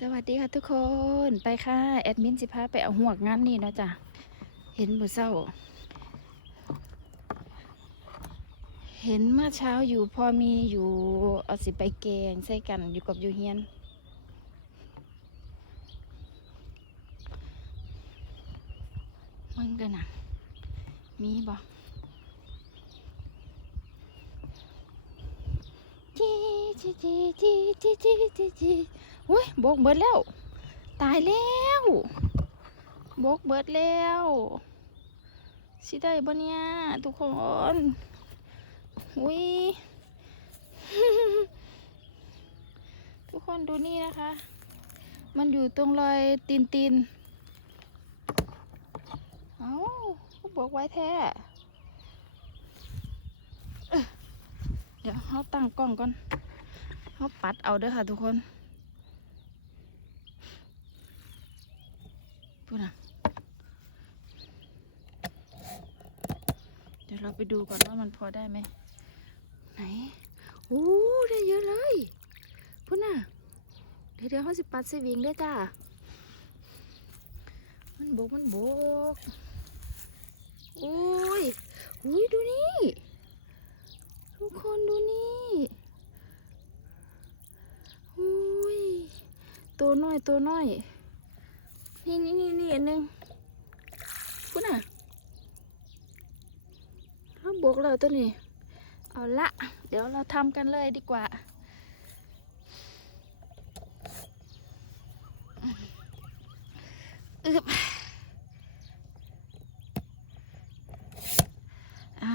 สวัสดีค่ะทุกคนไปค่ะ แอดมินสิพาไปเอาหวกงานนี่เนาะจ้ะเห็นมือเศร้า เห็นเมื่อเช้าอยู่พอมีอยู่เอาสิไปแกงใส่กันอยู่กับอยู่เฮียน มึงกันนะมีบ่ จีจีจีจีจีจีจีจีโอ้ยบกเบิดแล้ว ตายแล้วบกเบิดแล้วสิได้บ่เนี่ยทุกคนอุ้ยทุกคนดูนี่นะคะ มันอยู่ตรงรอยตีนตีนเอ้าเขาบอกไว้แท้เอ้อ เดี๋ยวเขาตั้งกล้องก่อนเขาปัดเอาเด้อค่ะทุกคนพูดนะเดี๋ยวเราไปดูก่อนว่ามันพอได้ไหม ไหน โอ้ได้เยอะเลยพูดนะเดี๋ยวเดี๋ยวเขาสิปัดใส่วิงได้จ้ามันบกมันบกโอ้ยอุ้ยดูนี่ คนดูนี่อุ้ยตัวน้อยตัวน้อย นี่นี่นี่นี่อันหนึงพูดน่ะเขาบกแล้วตัวนี้ เอาละ เดี๋ยวเราทำกันเลยดีกว่าอึบอะ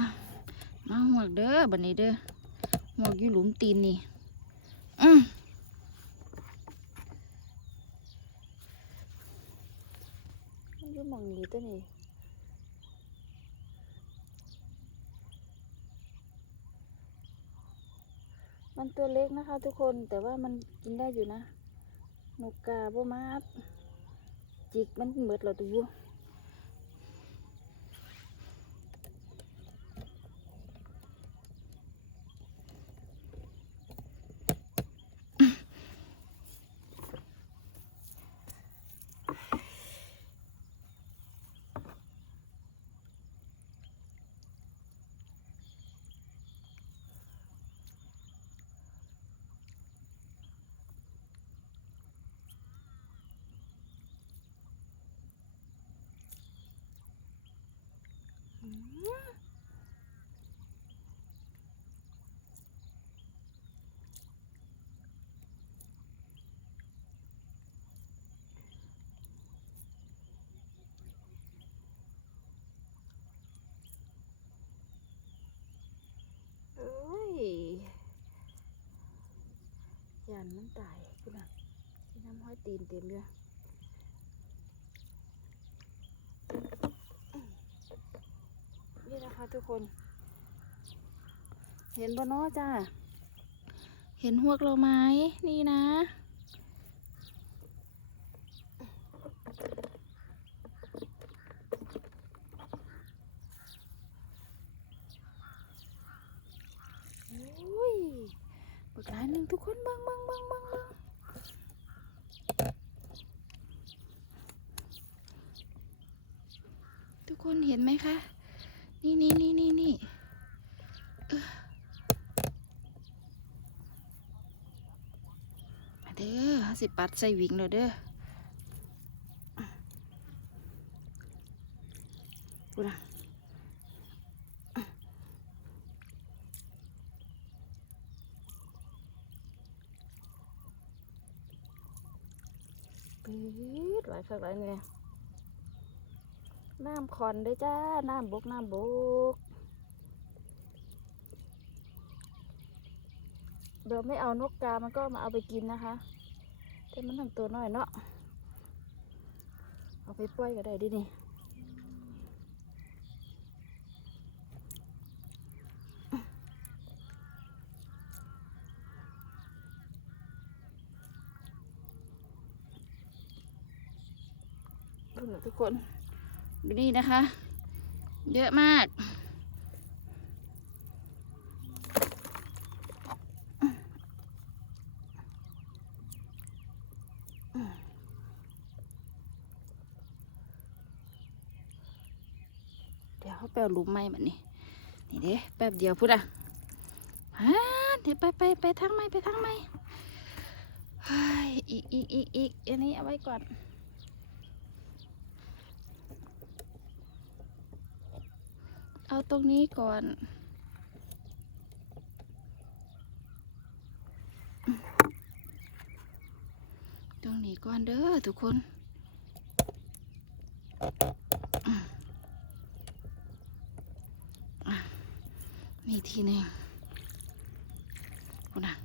มาห วกเด้อบันนี้เด้อหวกอยู่หลุมตีนนี่อืมมันอยู่มองนี้ตัวนี้มันตัวเล็กนะคะทุกคนแต่ว่ามันกินได้อยู่นะนกกาบ่มาจิกมันเหมือดเราตัว ยยันมันตายคุณน่ะที่น้ำห้อยตีนเต็มเลย นี่ะคะทุกคน เห็นบ่เนาะจ้าเห็นหวกเราไหมนี่นะโอ้ยบักหลายหนึ่งทุกคนบิ่งบิ่งบิ่งบิ่งบิ่งทุกคนเห็นไหมคะ นี่นี่นี่นี่นี่เออเด้อสิปัดใส่วิ่งเลยเด้อกูนะปีดหลายคักหลายเนี่ย น้ำคอนด้วยจ้า น้ำบก น้ำบกเดี๋ยวไม่เอานกกา มันก็มาเอาไปกินนะคะ แต่มันทำตัวน้อยเนาะ เอาไปปล่อยก็ได้ดินี่ดูหน่อยทุกคน ดูนี่นะคะ เยอะมากเดี๋ยวเขาแปลลุมไม้แบบนี้นี่เด้แป๊บเดียวพูดอะฮะเดี๋ยวไปไปไปทางไม้ไปทางไม้อีกอีกอีกอีกอันนี้เอาไว้ก่อน ตรงนี้ก่อน ตรงนี้ก่อนเด้อทุกคนนี่ทีหนึงคุณน่ะ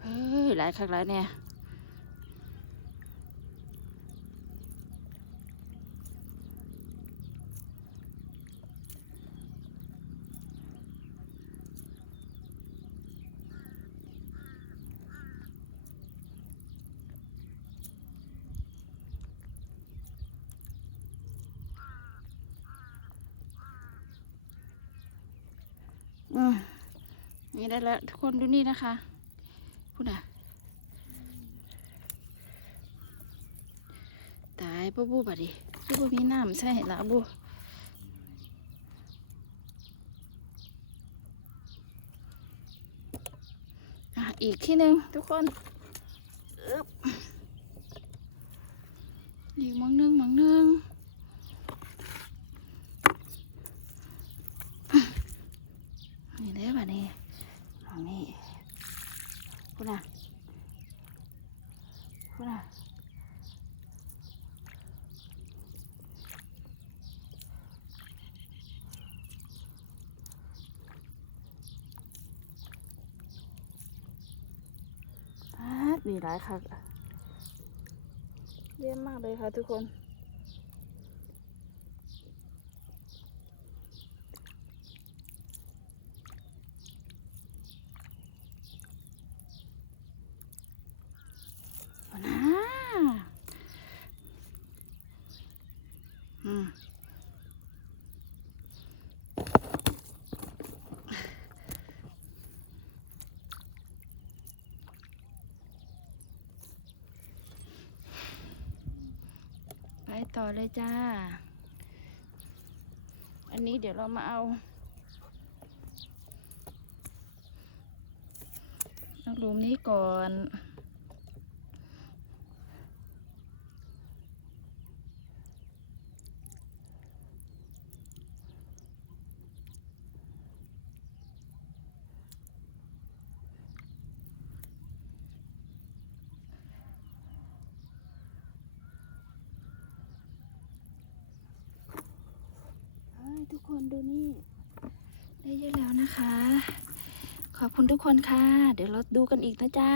เฮ้ยหลายครั้งแล้วเนี่ยอืมนี่ได้แล้วทุกคนดูนี่นะคะพูดอะ ตายบูบัดดิบูบูมีน้ำใช่ละบูอะอีกที่หนึ่งทุกคนอีกมังหนึ่งมังหนึ่งนี่ได้ป่ะนี่หมังนี่พูดอะพูดอะ อาดมีหลายค่ะเยี่ยมมากเลยค่ะทุกคน เอานะอืม ไปต่อเลยจ้า อันนี้เดี๋ยวเรามาเอาเอาหลุมนี้ก่อน คนดูนี่ ได้เยอะแล้วนะคะ ขอบคุณทุกคนค่ะ เดี๋ยวเราดูกันอีกนะจ๊ะ